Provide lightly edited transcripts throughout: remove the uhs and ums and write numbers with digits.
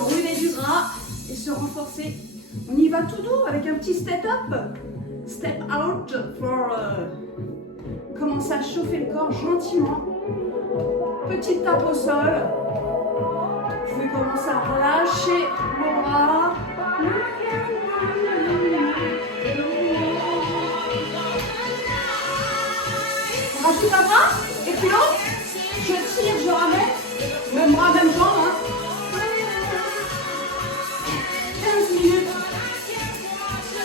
brûler du gras et se renforcer. On y va tout doux avec un petit step up, step out pour commencer à chauffer le corps gentiment. Petite tape au sol. Vous pouvez commencer à relâcher vos bras. On rajoute un bras et puis l'autre. Je tire, je ramène. Même bras, même jambe. Hein. 15 minutes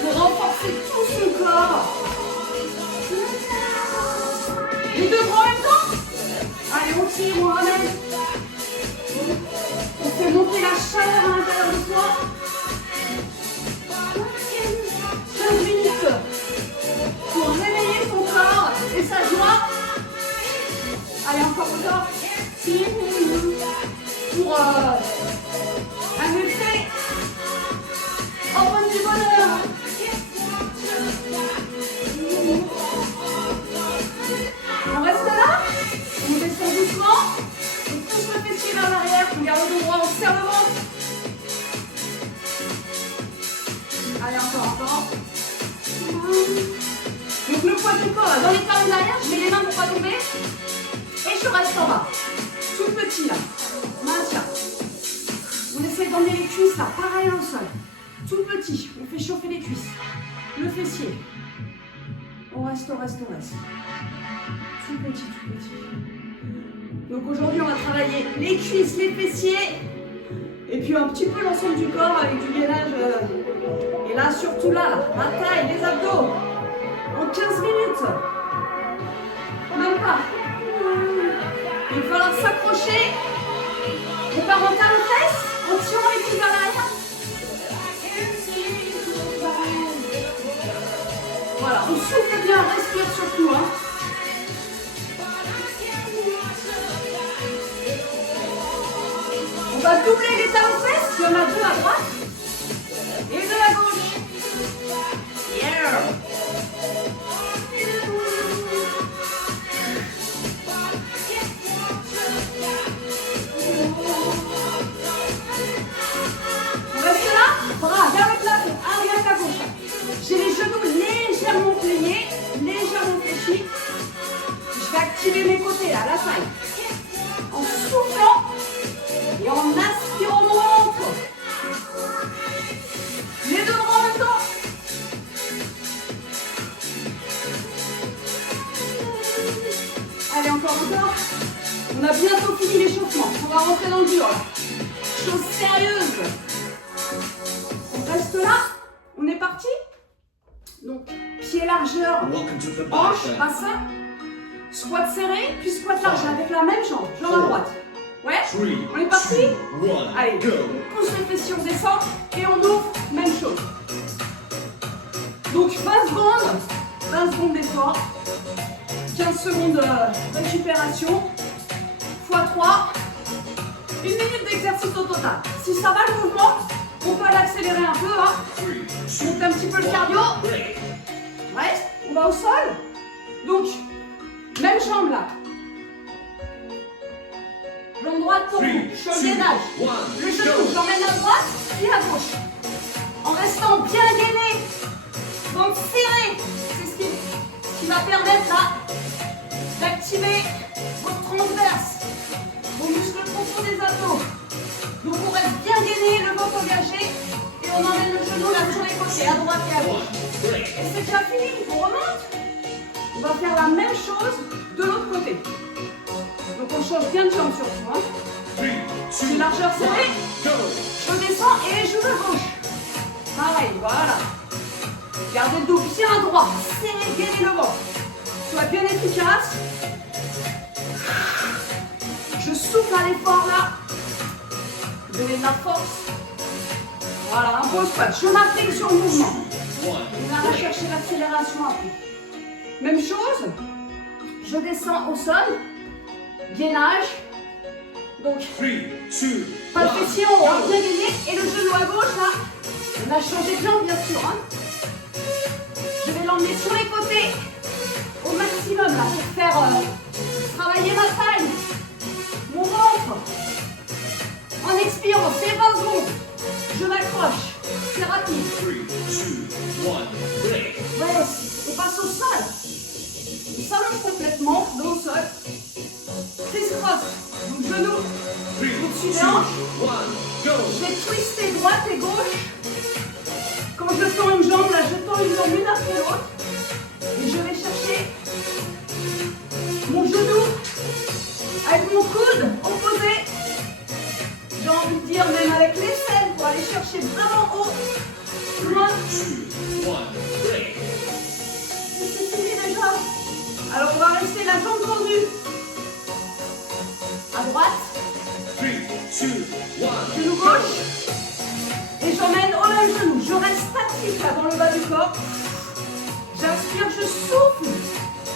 pour renforcer tout son corps. Les deux bras en même temps. Allez, on tire, on ramène. On fait monter la chaleur à l'intérieur de toi. 15 minutes pour réveiller son corps et sa joie. Allez, encore encore. Pour un effet hormone du bonheur. On reste là. On descend doucement. On pousse le fessier vers l'arrière. On garde le dos droit, on serre le ventre. Allez, encore. Donc le poids du corps dans les talons derrière, je mets les mains pour pas tomber. Et je reste en bas. Tout petit là. Maintien. On essaie d'emmener les cuisses là, pareil au sol. Tout petit. On fait chauffer les cuisses. Le fessier. On reste. Tout petit. Donc aujourd'hui, on va travailler les cuisses, les fessiers. Et puis un petit peu l'ensemble du corps avec du gainage. Et là, surtout là, la taille, les abdos. En 15 minutes. Même pas. Il va falloir s'accrocher. On part en talons fesses, en tirant les coudes vers l'arrière. Voilà, on souffle bien, on respire surtout. Hein. On va doubler les talons fesses. Il y en a deux à droite et deux à gauche. Yeah. Bras vers le plafond, arrière à gauche. J'ai les genoux légèrement pliés, légèrement fléchis. Je vais activer mes côtés là, la taille. En soufflant et en aspirant mon ventre. Les deux bras en même temps. Allez, encore. On a bientôt fini l'échauffement. On va rentrer dans le dur là. Chose sérieuse. Reste là, on est parti. Donc, pied largeur, hanche, bassin, squat serré, puis squat large avec la même jambe, jambe à droite. Ouais, on est parti. Allez, on pousse les fessiers, on descend et on ouvre, même chose. Donc 20 secondes d'effort, 15 secondes de récupération, x3, 1 minute d'exercice au total. Si ça va le mouvement, on peut l'accélérer un peu, hein. Monter un petit peu le cardio. Reste, on va au sol. Donc, même jambe là. Jambe droite pour vous, je fais le gainage. Le genou, j'emmène à droite et à gauche. En restant bien gainé, donc serré. C'est ce qui va permettre là d'activer votre transverse, vos muscles profonds des abdos. Donc on reste bien gainé, le ventre engagé et on emmène le genou là sur les côtés, à droite et à gauche. Et c'est déjà fini, on remonte. On va faire la même chose de l'autre côté. Donc on change bien de jambe surtout. Hein. Une largeur serrée. Je descends et les genoux à gauche. Pareil, voilà. Gardez le dos bien droit, serrez, gainez le ventre. Sois bien efficace. Je souffle à l'effort là. Donnez de la force. Voilà, un beau squat. Je m'applique sur le mouvement. On va chercher l'accélération après. Même chose. Je descends au sol. Gainage. Donc, pas de fessier en haut, bien gainé. Et le genou à gauche là. On a changé de jambe bien sûr. Hein. Je vais l'emmener sur les côtés. Au maximum là. Pour faire travailler ma taille. Mon ventre. En expirant, c'est 20 secondes. Je m'accroche. C'est rapide. 3, 2, 1, break. Ouais, on passe au sol. On s'allonge complètement dans le sol. Criss-cross. Donc genou au-dessus des hanches. 1, go. Je vais twister droite et gauche. Quand je tends une jambe, là je tends une jambe une après l'autre. Et je vais chercher mon genou avec mon coude opposé. J'ai envie de dire même avec l'aisselle pour aller chercher vraiment haut. Loin. 2, 1, break. C'est fini déjà. Alors on va rester la jambe tendue. À droite. 3, 2, 1. Genou gauche. Et j'emmène au même genou. Je reste statique là dans le bas du corps. J'inspire, je souffle.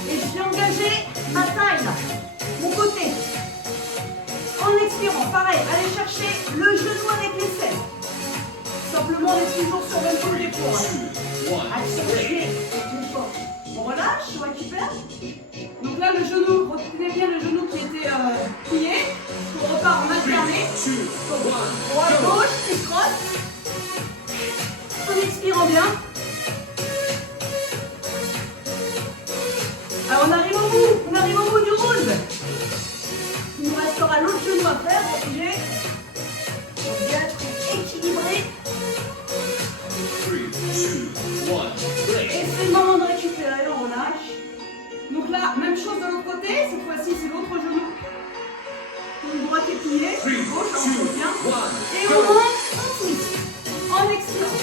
Et je vais engager ma taille là. Mon côté. En expirant, pareil, allez chercher le genou avec l'aisselle. Simplement, on est toujours sur le dos d'épaule. Accélérez. On relâche, on récupère. Donc là, le genou, retenez bien le genou qui était plié. On repart en alterné. Droite, gauche, criss-cross. En expirant bien. Alors on arrive au bout du round. Il nous restera l'autre genou à faire, bouger. Bien être équilibré. 3, 2, 1, break. Et c'est le moment de récupérer, on relâche. Donc là, même chose de l'autre côté, cette fois-ci c'est l'autre genou. Une droite est pliée, gauche, on se tient. Et on monte, on twist. En expirant.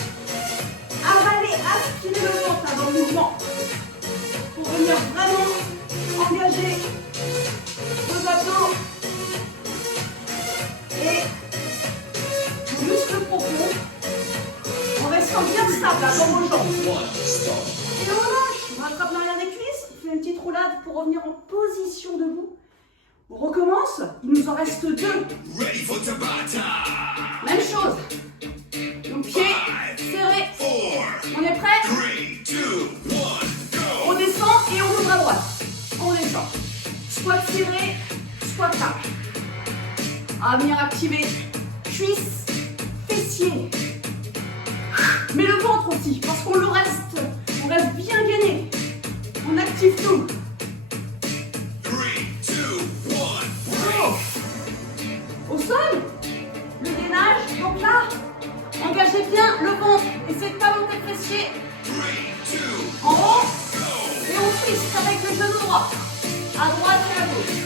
Avaler, aspirer le ventre dans le mouvement. Pour venir vraiment engager vos abdos et vos muscles profonds en restant bien stable là, dans vos jambes. Et on relâche, on rattrape l'arrière des cuisses, on fait une petite roulade pour revenir en position debout. On recommence, il nous en reste 2. Même chose. Donc pieds serrés. On est prêt? On descend et on ouvre à droite. On descend. Squat serré, squat là. À venir activer cuisses, fessiers. Mais le ventre aussi, parce qu'on reste bien gainé. On active tout. Au sol, le gainage. Donc là, engagez bien le ventre. Essayez de ne pas monter le fessier. En haut. Et on twist avec le genou droit. À droite et à gauche.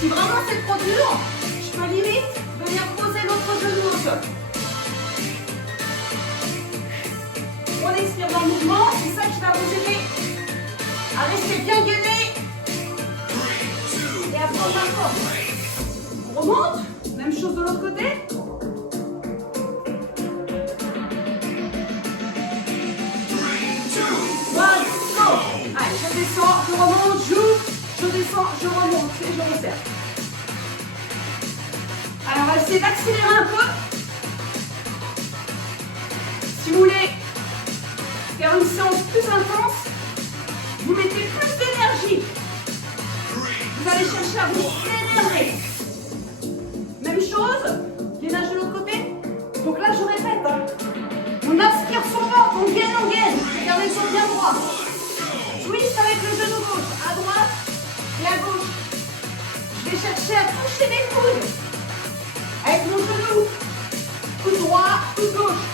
Si vraiment c'est trop dur, je peux limite venir poser l'autre genou au sol. On expire dans le mouvement. C'est ça qui va vous aider à rester bien gainé. Et à prendre la force. On remonte. Même chose de l'autre côté. Allez, je descends, je remonte, je descends, je remonte et je resserre. Alors, on va essayer d'accélérer un peu. Si vous voulez faire une séance plus intense, vous mettez plus d'énergie. Vous allez chercher à vous énerver. Même chose, gainage de l'autre côté. Donc là, je répète, hein. On aspire son ventre, on gaine, on gaine. Regardez son bien droit. Twist avec le genou gauche, à droite et à gauche. Je vais chercher à toucher mes coudes. Avec mon genou. Coude droit, coude gauche.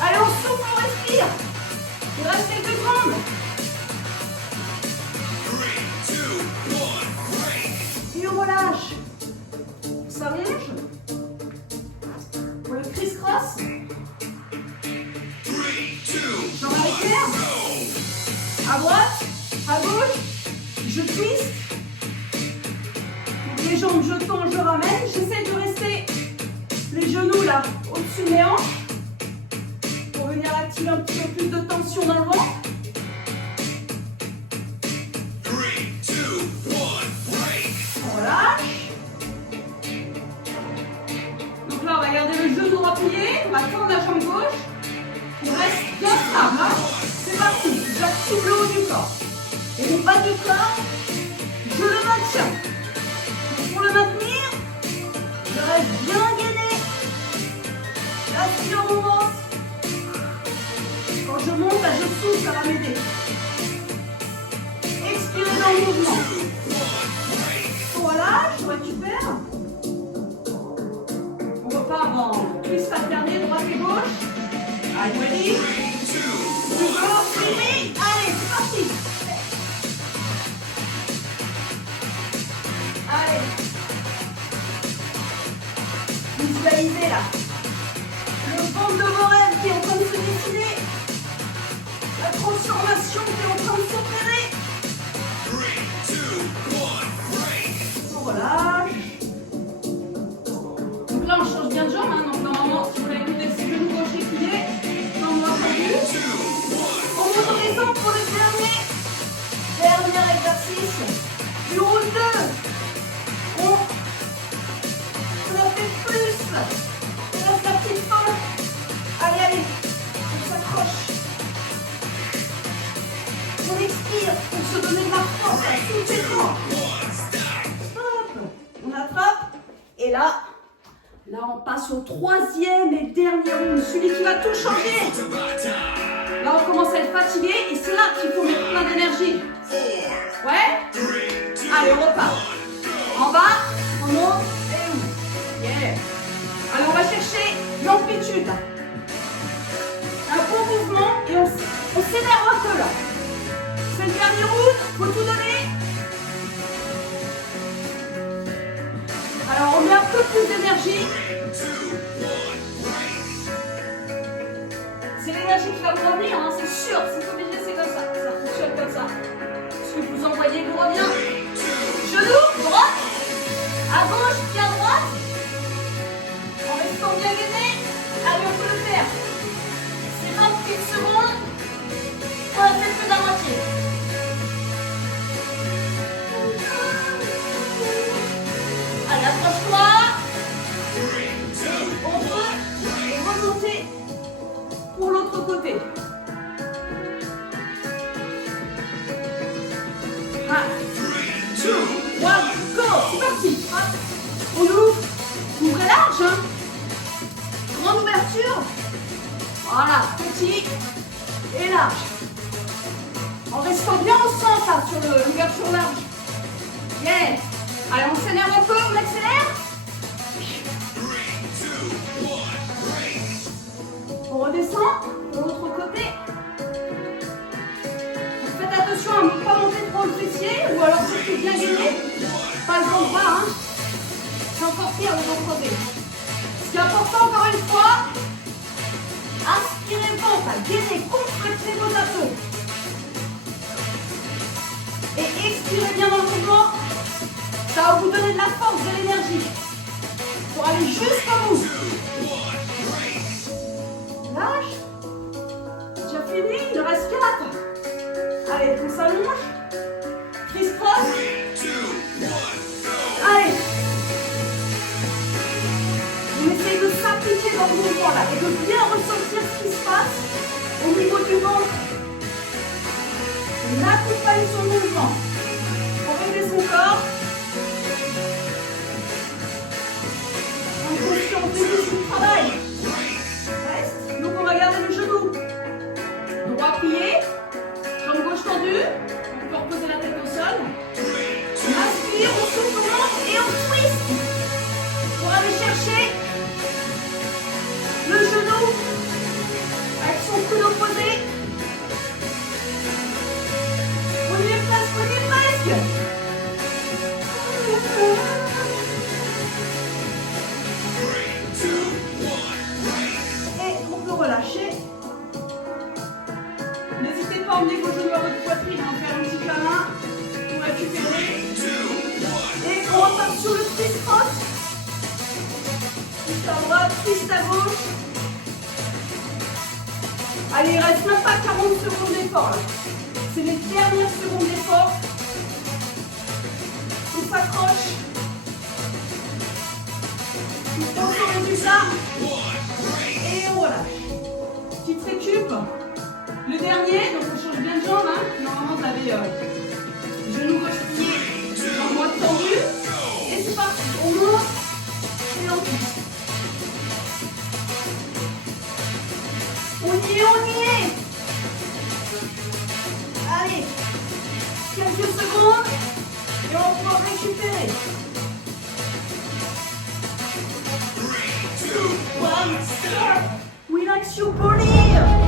Allez, on souffle, on respire. Il reste quelques secondes. Et on relâche. On s'allonge. Pour le criss-cross. J'en vais à droite, à gauche, je twist. Donc les jambes, je tends, je ramène. J'essaie de rester les genoux là, au-dessus des hanches. Pour venir activer un petit peu plus de tension dans le ventre. 3, 2, 1, break. On relâche. Donc là, on va garder le genou droit plié. On va tendre la jambe gauche. On reste bien stable. Hein. C'est parti. J'active le haut du corps. Et le bas du corps, je le maintiens. Donc pour le maintenir, souffle, ça va m'aider. Expirez dans le mouvement. Voilà, je récupère. On repart en twist alterné, droite et gauche. Allez, ready. Toujours, suivi. Allez, c'est parti. Allez. Visualisez là. Le monde de vos rêves qui est en train de se dessiner. La transformation qui est en train de s'opérer. 3, 2, 1, break. On relâche. Donc là, on change bien de jambe. Hein. Donc normalement, si vous l'avez écouté, c'est le gauche éculé. Comme on l'a entendu. On monte les jambes pour le dernier exercice. Du haut 2. On en fait plus. On lance la petite folle. Allez, allez. On s'accroche. On expire pour se donner de la force à tout les temps. Hop. On attrape. Et là, on passe au troisième et dernier round. Celui qui va tout changer. Là, on commence à être fatigué. Et c'est là qu'il faut mettre plein d'énergie. Ouais? Allez, on repart. En bas, on monte et ouvre. Yeah. Allez, on va chercher l'amplitude. Un bon mouvement et on s'énerve un peu là. C'est le dernier round, faut tout donner. Alors, on met un peu plus d'énergie. C'est l'énergie qui va vous revenir, hein, c'est sûr. C'est obligé, c'est comme ça. Ça fonctionne comme ça. Ce que vous envoyez vous revient. Genou, droite. À gauche, puis à droite. En restant bien gainé. Allez, on peut le faire. C'est 20 petites secondes. On a fait plus de la moitié. Allez, approche-toi. On peut remonter pour l'autre côté. 1, 2, 1, go. C'est parti. On ouvre. Ouvrez large. Hein. Grande ouverture. Voilà, petit et large. En restant bien au centre là, sur l'ouverture large. Yeah. Allez, on s'énerve un peu, on accélère. On redescend de l'autre côté. Faites attention à ne pas monter trop le fessier ou alors si c'est bien gainé, pas le ventre bas, hein. C'est encore pire le ventre côté. Ce qui est important encore une fois, inspirez ventre, gainez, contractez vos abdos. Et expirez bien dans le mouvement. Ça va vous donner de la force, de l'énergie. Pour aller jusqu'au bout. Lâche. Déjà fini, il en reste 4. Allez, on s'allonge. Criss-cross. Allez. On essaye de s'appliquer dans le mouvement là et de bien ressentir ce qui se passe au niveau du ventre. On accompagne son mouvement pour aider son corps. En conscience du travail. Reste. Donc on va garder le genou droit plié, jambe gauche tendue, encore poser la tête au sol. On inspire, on souffle, on monte et on twist pour aller chercher le genou avec son coude opposé. On y est presque, on y est presque. Et on peut relâcher. N'hésitez pas à emmener vos genoux à votre poitrine, à faire un petit câlin pour récupérer. Et on repart sur le twist cross. Twist à droite, twist à gauche. Allez, il ne reste même pas 40 secondes d'effort. C'est les dernières secondes d'effort. On s'accroche. On pense au résultat. Et on relâche. Petite récup. Le dernier, donc on change bien de jambe. Hein. Normalement, vous avez genou gauche plié, jambe droite tendue. Et c'est parti. On monte et on pousse. On y est, on y est. Allez, quelques secondes et on peut récupérer. 3, 2, 1, start. Relax your body.